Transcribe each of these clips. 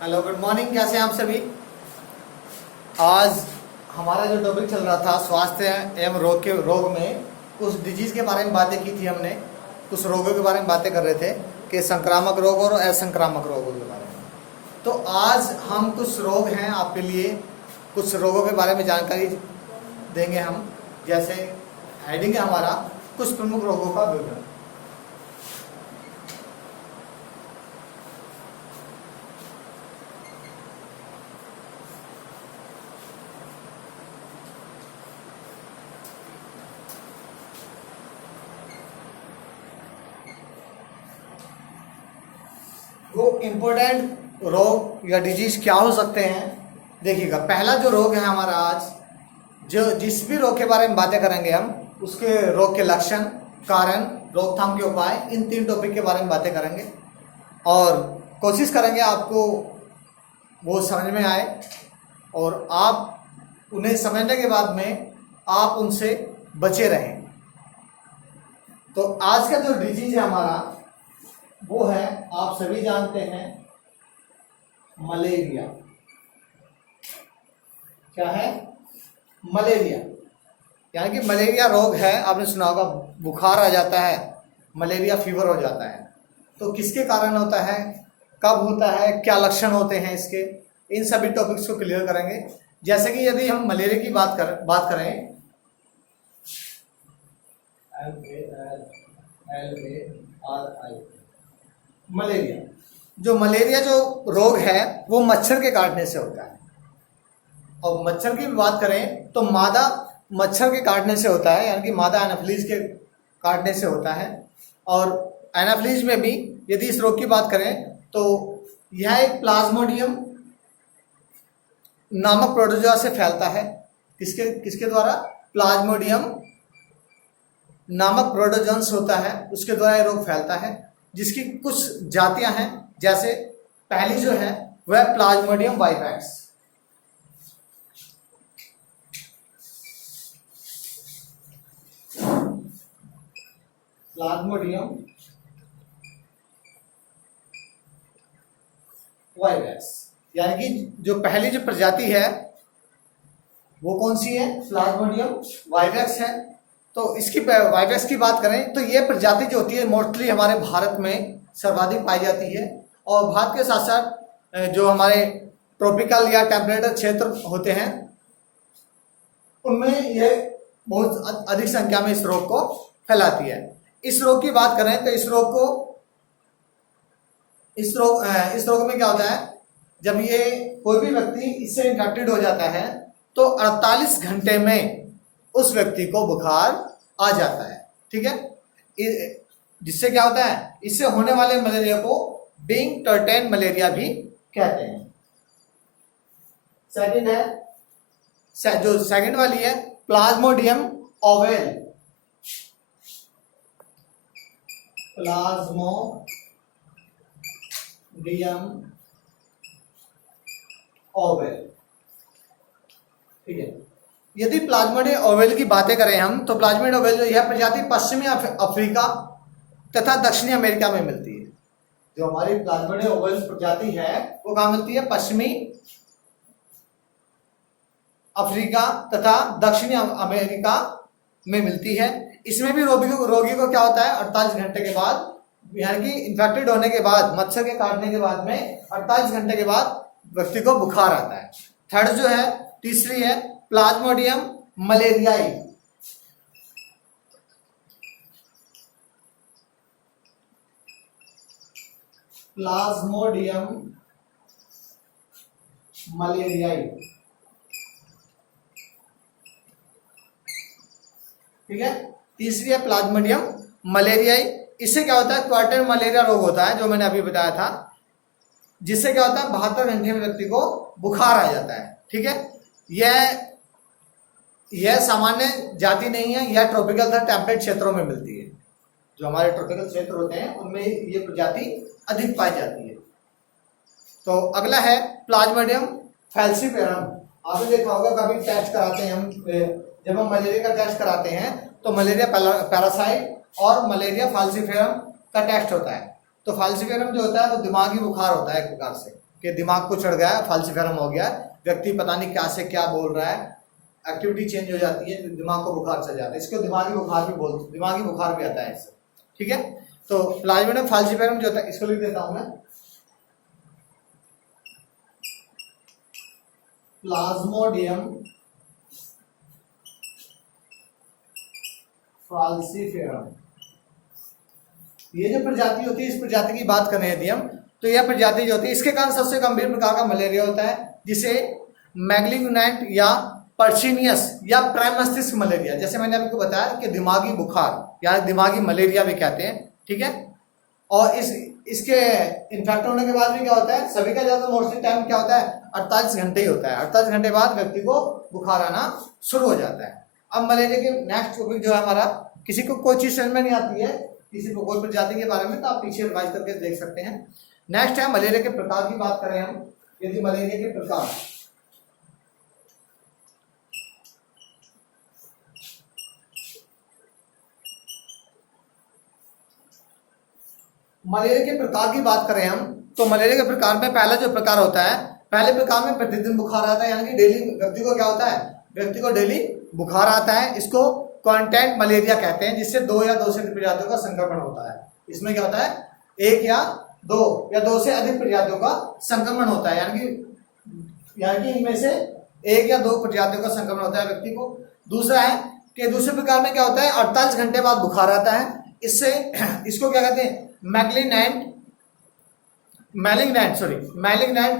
Hello, good morning. कैसे हैं आप सभी। आज हमारा जो टॉपिक चल रहा था स्वास्थ्य एवं रोग में कुछ डिजीज के बारे में बातें की थी हमने। कुछ रोगों के बारे में बातें कर रहे थे कि संक्रामक रोग और असंक्रामक रोगों के बारे में। तो आज हम कुछ रोग हैं आपके लिए, कुछ रोगों के बारे में जानकारी देंगे हम। जैसे हेडिंग है हमारा कुछ प्रमुख रोगों का विवरण। वो इम्पोर्टेंट रोग या डिजीज क्या हो सकते हैं, देखिएगा। पहला जो रोग है हमारा आज, जो जिस भी रोग के बारे में बातें करेंगे हम, उसके रोग के लक्षण, कारण, रोकथाम के उपाय, इन 3 टॉपिक के बारे में बातें करेंगे और कोशिश करेंगे आपको वो समझ में आए और आप उन्हें समझने के बाद में आप उनसे बचे रहें। तो आज का जो डिजीज है हमारा वो है, आप सभी जानते हैं, मलेरिया। क्या है? मलेरिया। यानी कि मलेरिया रोग है, आपने सुना होगा, बुखार आ जाता है, मलेरिया फीवर हो जाता है। तो किसके कारण होता है, कब होता है, क्या लक्षण होते हैं इसके, इन सभी टॉपिक्स को क्लियर करेंगे। जैसे कि यदि हम मलेरिया की बात करें, मलेरिया जो रोग है वो मच्छर के काटने से होता है। और मच्छर की बात करें तो मादा मच्छर के काटने से होता है, यानी कि मादा एनाफिलीज के काटने से होता है। और एनाफिलीज में भी यदि इस रोग की बात करें तो यह एक प्लाज्मोडियम नामक प्रोटोजोआ से फैलता है। किसके किसके द्वारा? प्लाज्मोडियम नामक प्रोटोजोन्स होता है, उसके द्वारा यह रोग फैलता है। जिसकी कुछ जातियां हैं, जैसे पहली जो है वह प्लाज्मोडियम वाइवैक्स। प्लाज्मोडियम वाइवैक्स, यानी कि जो पहली जो प्रजाति है वो कौन सी है? प्लाज्मोडियम वाइवैक्स है। तो इसकी वाइवैक्स की बात करें तो ये प्रजाति जो होती है मोस्टली हमारे भारत में सर्वाधिक पाई जाती है। और भारत के साथ साथ जो हमारे ट्रॉपिकल या टेम्परेचर क्षेत्र होते हैं उनमें ये बहुत अधिक संख्या में इस रोग को फैलाती है। इस रोग की बात करें तो इस रोग में क्या होता है, जब ये कोई भी व्यक्ति इससे इन्फेक्टेड हो जाता है तो 48 घंटे में उस व्यक्ति को बुखार आ जाता है। ठीक है, जिससे क्या होता है, इससे होने वाले मलेरिया को बिंग टर्टेन मलेरिया भी कहते हैं। सेकंड है, जो सेकंड वाली है प्लाज्मोडियम ओवेल। Plasmodium oval. ठीक है, यदि प्लाज्मोडियम ओवेल की बातें करें हम तो प्लाज्मोडियम ओवेल यह प्रजाति पश्चिमी अफ्रीका तथा दक्षिणी अमेरिका में मिलती है। जो हमारी प्लाज्मोडियम ओवेल प्रजाति है वो कहाँ मिलती है? पश्चिमी अफ्रीका तथा दक्षिणी अमेरिका में मिलती है। इसमें भी रोगी को क्या होता है, 48 घंटे के बाद, यानी कि इन्फेक्टेड होने के बाद, मच्छर के काटने के बाद में 48 घंटे के बाद व्यक्ति को बुखार आता है। थर्ड जो है, तीसरी है प्लाज्मोडियम मलेरियाई। प्लाज्मोडियम मलेरियाई। ठीक है, तीसरी है प्लाज्मोडियम मलेरियाई। इससे क्या होता है, क्वार्टर मलेरिया रोग होता है जो मैंने अभी बताया था, जिससे क्या होता है 72 घंटे में व्यक्ति को बुखार आ जाता है। ठीक है, यह सामान्य जाति नहीं है, यह ट्रॉपिकल तथा टेम्परेट क्षेत्रों में मिलती है। जो हमारे ट्रॉपिकल क्षेत्र होते हैं उनमें ये प्रजाति अधिक पाई जाती है। तो अगला है प्लाज्मोडियम फैल्सीफेरम। आपने देखा होगा कभी टेस्ट कराते हैं हम, जब हम मलेरिया का टेस्ट कराते हैं तो मलेरिया पैरासाइट और मलेरिया फैल्सीफेरम का टेस्ट होता है। तो फैल्सीफेरम जो होता है वो दिमागी बुखार होता है एक प्रकार से। कि दिमाग को चढ़ गया है, फाल्सिफेरम हो गया है, व्यक्ति पता नहीं क्या से क्या बोल रहा है, एक्टिविटी चेंज हो जाती है, दिमाग को बुखार चढ़ जाता है, इसको दिमागी बुखार भी बोलते, दिमागी बुखार भी आता है इससे। ठीक है, तो प्लाज्मोडियम फाल्सिफेरम जो होता है, इसको लिख देता हूं मैं, प्लाज्मोडियम फाल्सिफेरम। ये जो प्रजाति होती है, इस प्रजाति की बात कर रहे हैं यदि हम, तो यह प्रजाति जो होती है, इसके कारण सबसे गंभीर प्रकार का मलेरिया होता है, जिसे मैग्लिग्नेंट या पर्चिनियस या प्राइम मस्तिष्क मलेरिया, जैसे मैंने आपको बताया कि दिमागी बुखार या दिमागी मलेरिया भी कहते हैं। ठीक है, और इसके इन्फेक्ट होने के बाद भी क्या होता है, सभी का ज्यादा मोस्टली टाइम क्या होता है, 48 घंटे ही होता है। 48 घंटे बाद व्यक्ति को बुखार आना शुरू हो जाता है। अब मलेरिया के नेक्स्ट टॉपिक जो है हमारा, किसी को कोई चीज समझ में नहीं आती है, किसी को कोई प्रजाति के बारे में, तो आप पीछे रिवाइज करके देख सकते हैं। नेक्स्ट है मलेरिया के प्रकार की बात करें हम, यदि मलेरिया के प्रकार, मलेरिया के प्रकार की बात करें हम, तो मलेरिया के प्रकार में पहला जो प्रकार होता है, पहले प्रकार में प्रतिदिन बुखार आता है, यानी कि डेली व्यक्ति को क्या होता है, व्यक्ति को डेली बुखार आता है। इसको कॉन्टैक्ट मलेरिया कहते हैं, जिससे 2 या 2 से अधिक प्रजातियों का संक्रमण होता है। इसमें क्या होता है, 1 या 2 से अधिक प्रजातियों का संक्रमण होता है, यानी कि इनमें से 1 या 2 प्रजातियों का संक्रमण होता है व्यक्ति को। दूसरा है कि दूसरे प्रकार में क्या होता है, 48 घंटे बाद बुखार आता है। इससे इसको क्या कहते हैं, मैलिग्नेंट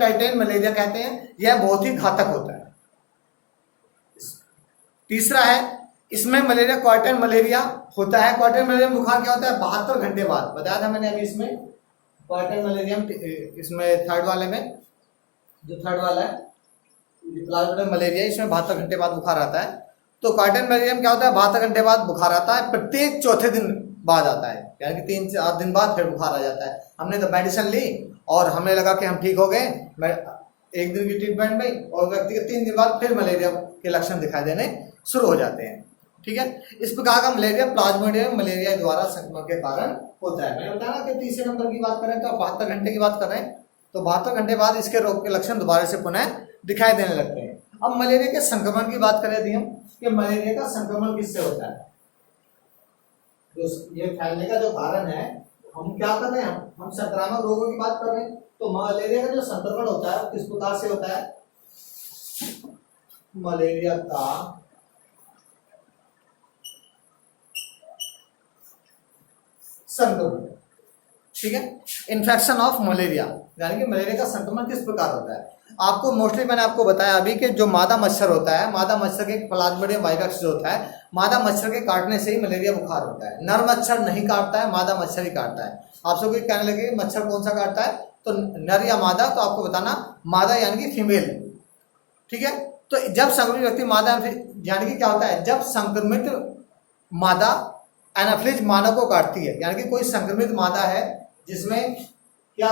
टाइटेन मलेरिया कहते हैं। यह बहुत ही घातक होता है। तीसरा है, इसमें मलेरिया क्वार्टर मलेरिया होता है। क्वार्टर मलेरिया बुखार क्या होता है, 72 घंटे बाद, बताया था मैंने अभी इसमें क्वार्टर मलेरिया, इसमें थर्ड वाले में, जो थर्ड वाला है प्लाज्मोडियम मलेरिया, इसमें 72 घंटे बाद बुखार आता है। तो क्वार्टर मलेरिया में क्या होता है, 72 घंटे बाद बुखार आता है, प्रत्येक चौथे दिन बाद आता है, यानी कि 3 से 8 दिन बाद फिर बुखार आ जाता है। हमने तो मेडिसिन ली और हमें लगा कि हम ठीक हो गए, 1 दिन की ट्रीटमेंट में, और व्यक्ति के 3 दिन बाद फिर मलेरिया के लक्षण दिखाई देने शुरू हो जाते हैं। ठीक है, इस प्रकार का मलेरिया प्लाज्मोडियम मलेरिया द्वारा संक्रमण के कारण होता है। मैंने बताया ना कि तीसरे नंबर की बात करें तो आप 72 घंटे की बात कर रहे हैं, तो 72 घंटे बाद इसके रोग के लक्षण दोबारा से पुनः दिखाई देने लगते हैं। अब मलेरिया के संक्रमण की बात करें थी हम, कि मलेरिया का संक्रमण किससे होता है, जो ये फैलने का जो कारण है, हम क्या कर रहे हैं, हम संक्रामक रोगों की बात कर रहे हैं। तो मलेरिया का जो संक्रमण होता है किस प्रकार से होता है, मलेरिया का संक्रमण, ठीक है, इन्फेक्शन ऑफ मलेरिया, यानी कि मलेरिया का संक्रमण किस प्रकार होता है। आपको मोस्टली मैंने आपको बताया अभी कि जो मादा मच्छर होता है, मादा मच्छर के प्लाज्मोडियम वाइवेक्स जो होता है, मादा मच्छर के काटने से ही मलेरिया बुखार होता है। नर मच्छर नहीं काटता है, मादा मच्छर ही काटता है। आप सब कहने लगे मच्छर कौन सा काटता है, तो नर या मादा, तो आपको बताना मादा यानी कि फीमेल। ठीक है, तो जब संक्रमित व्यक्ति मादा, यानी कि क्या होता है, जब संक्रमित मादा एनाफिलिज मानव को काटती है, यानी कि कोई संक्रमित मादा है जिसमें क्या,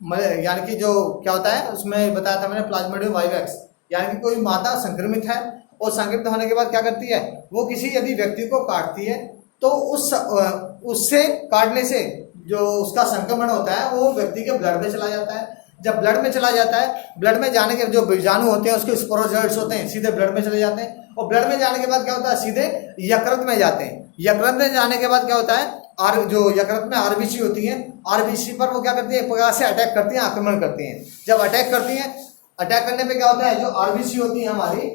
यानी कि जो क्या होता है, उसमें बताया था मैंने प्लाज्मोडियम वाइवेक्स, यानी कि कोई मादा संक्रमित है और संक्रमित होने के बाद क्या करती है, वो किसी यदि व्यक्ति को काटती है, तो उससे काटने से जो उसका संक्रमण होता है वो व्यक्ति के ब्लड में चला जाता है। जब ब्लड में चला जाता है, ब्लड में जाने के जो बीजाणु होते हैं, उसके स्पोरोजोइट्स होते हैं, सीधे ब्लड में चले जाते हैं, और ब्लड में जाने के बाद क्या होता है, सीधे यकृत में जाते हैं। यकृत में जाने के बाद क्या होता है, जो यकृत में आरबीसी होती है, आरबीसी पर वो क्या करती है, एक प्रकार से अटैक करती है, आक्रमण करती हैं। जब अटैक करती हैं, अटैक करने पे क्या होता है, जो आरबीसी होती है हमारी,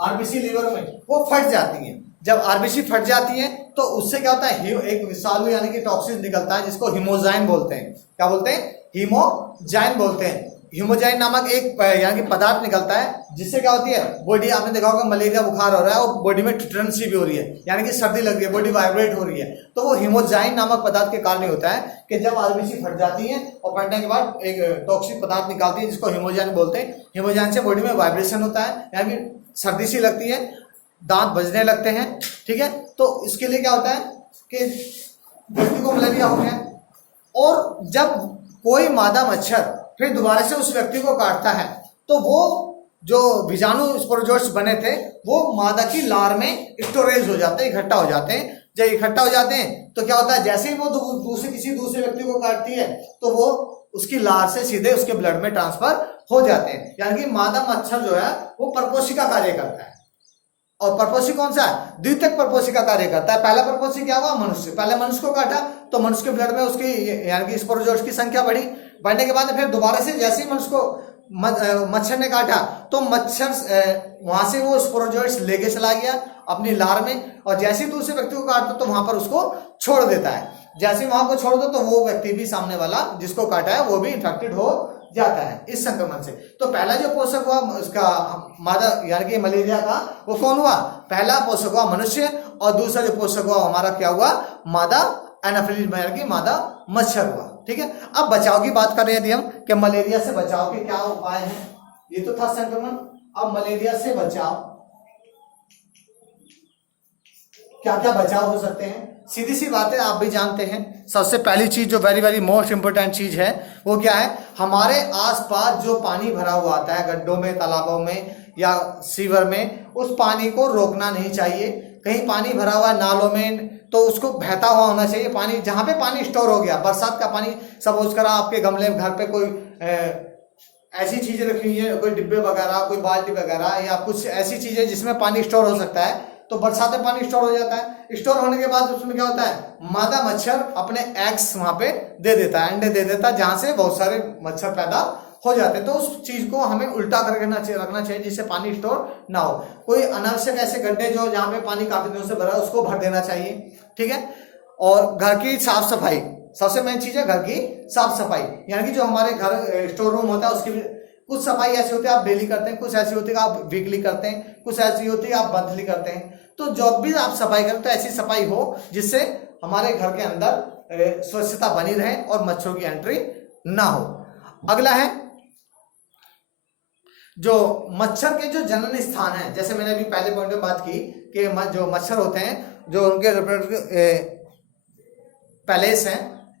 आरबीसी लीवर में, वो फट जाती हैं। जब आरबीसी फट जाती है तो उससे क्या होता है, एक विषालु यानी कि टॉक्सिन निकलता है, जिसको हीमोजाइन बोलते हैं। क्या बोलते हैं, हीमोजाइन बोलते हैं। हीमोजाइन नामक एक यानी कि पदार्थ निकलता है, जिससे क्या होती है, बॉडी, आपने देखा होगा मलेरिया बुखार हो रहा है और बॉडी में टिटनेसी भी हो रही है, यानी कि सर्दी लग रही है, बॉडी वाइब्रेट हो रही है, तो वो हीमोजाइन नामक पदार्थ के कारण ही होता है कि जब आरबीसी फट जाती है और फटने के बाद एक टॉक्सिक पदार्थ निकालती है, जिसको हीमोजाइन बोलते हैं। हीमोजाइन से बॉडी में वाइब्रेशन होता है, यानी कि सर्दी सी लगती है, दांत बजने लगते हैं। ठीक है, तो इसके लिए क्या होता है कि व्यक्ति को मलेरिया हो गया, और जब कोई मादा मच्छर फिर दोबारा से उस व्यक्ति को काटता है, तो वो जो बीजाणु स्पोरोजोइट्स बने थे वो मादा की लार में स्टोरेज हो जाते हैं, इकट्ठा हो जाते हैं। जब इकट्ठा हो जाते हैं तो क्या होता है, जैसे ही वो किसी दूसरे व्यक्ति को काटती है तो वो उसकी लार से सीधे उसके ब्लड में ट्रांसफर हो जाते हैं। यानी कि मादा मच्छर जो है वो परपोषी का कार्य करता है। और परपोषी कौन सा है? द्वितीयक परपोषी का कार्य करता है। पहला परपोषी क्या हुआ? मनुष्य। पहले मनुष्य को काटा तो मनुष्य के ब्लड में उसकी यानी कि स्पोरोजोइट्स की संख्या बढ़ने के बाद फिर दोबारा से जैसे ही मनुष्य को मच्छर ने काटा तो मच्छर वहां से वो स्पोरोजोइट्स लेके चला गया अपनी लार में, और जैसे ही दूसरे व्यक्ति को काटता तो वहां पर उसको छोड़ देता है। जैसे ही वहां को छोड़ दो तो वो व्यक्ति भी, सामने वाला जिसको काटा है, वो भी इन्फेक्टेड हो जाता है इस संक्रमण से। तो पहला जो पोषक हुआ उसका मादा यानी कि मलेरिया का, वो कौन हुआ? पहला पोषक हुआ मनुष्य, और दूसरा जो पोषक हुआ हमारा क्या हुआ? मादा एनाफिलिस यानी कि मादा मच्छर हुआ। ठीक है, अब बचाव की बात कर रहे थे हम कि मलेरिया से बचाव के क्या उपाय हैं। ये तो था संक्रमण। अब मलेरिया से बचाव, क्या क्या बचाव हो सकते हैं? सीधी सी बात है, आप भी जानते हैं। सबसे पहली चीज जो वेरी वेरी मोस्ट इंपोर्टेंट चीज है वो क्या है? हमारे आसपास जो पानी भरा हुआ आता है गड्ढों में, तालाबों में या सीवर में, उस पानी को रोकना नहीं चाहिए। कहीं पानी भरा हुआ नालों में तो उसको बहता हुआ होना चाहिए। पानी जहां पे पानी स्टोर हो गया, बरसात का पानी, सपोज करा आपके गमले घर पे कोई ऐसी चीजें रखी हुई है, कोई डिब्बे वगैरह, कोई बाल्टी वगैरह या कुछ ऐसी चीजें जिसमें पानी स्टोर हो सकता है, तो बरसात में पानी स्टोर हो जाता है। स्टोर होने के बाद उसमें क्या होता है? मादा मच्छर अपने एग्स वहां पे दे देता है, अंडे दे देता है, जहां से बहुत सारे मच्छर पैदा हो जाते हैं। तो उस चीज को हमें उल्टा करके रखना चाहिए जिससे पानी स्टोर ना हो। कोई अनावश्यक ऐसे गड्ढे जो जहां पे पानी काफी दिनों से भरा है उसको भर देना चाहिए। ठीक है, और घर की साफ सफाई सबसे मेन चीज है। घर की साफ सफाई यानी कि जो हमारे घर स्टोर रूम होता है उसकी भी कुछ सफाई ऐसी होती है आप डेली करते हैं, कुछ ऐसी होती है आप वीकली करते हैं, कुछ ऐसी होती है आप मंथली करते हैं। तो जब भी आप सफाई करें तो ऐसी सफाई हो जिससे हमारे घर के अंदर स्वच्छता बनी रहे और मच्छरों की एंट्री ना हो। अगला है जो मच्छर के जो जनन स्थान है, जैसे मैंने अभी पहले पॉइंट में बात की कि जो मच्छर होते हैं जो उनके पैलेस है,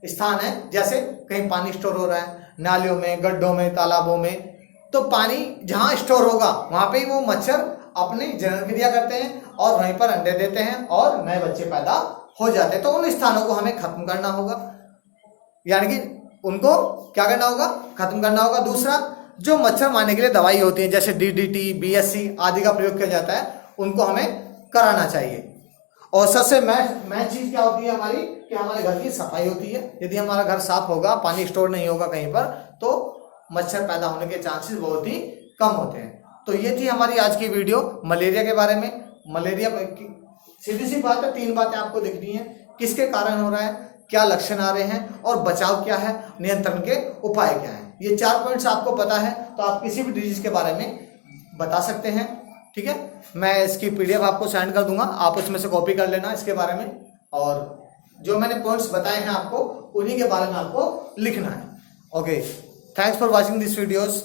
स्थान है, जैसे कहीं पानी स्टोर हो रहा है नालियों में, गड्ढों में, तालाबों में, तो पानी जहां स्टोर होगा वहां पे वो मच्छर अपनी जनन क्रिया करते हैं और वहीं पर अंडे देते हैं और नए बच्चे पैदा हो जाते हैं। तो उन स्थानों को हमें खत्म करना होगा, यानी कि उनको क्या करना होगा? खत्म करना होगा। दूसरा, जो मच्छर मारने के लिए दवाई होती है जैसे DDT, BSC आदि का प्रयोग किया जाता है, उनको हमें कराना चाहिए। और सबसे मेन चीज क्या होती है हमारी, कि हमारे घर की सफाई होती है। यदि हमारा घर साफ होगा, पानी स्टोर नहीं होगा कहीं पर, तो मच्छर पैदा होने के चांसेस बहुत ही कम होते हैं। तो ये थी हमारी आज की वीडियो मलेरिया के बारे में। मलेरिया सीधी सी बात है, 3 बातें आपको दिखनी है, किसके कारण हो रहा है, क्या लक्षण आ रहे हैं और बचाव क्या है, नियंत्रण के उपाय क्या है। ये 4 पॉइंट्स आपको पता है तो आप किसी भी डिजीज के बारे में बता सकते हैं। ठीक है, मैं इसकी PDF आपको सेंड कर दूंगा, आप उसमें से कॉपी कर लेना इसके बारे में, और जो मैंने पॉइंट्स बताए हैं आपको उन्हीं के बारे में आपको लिखना है। Okay, thanks for watching this videos.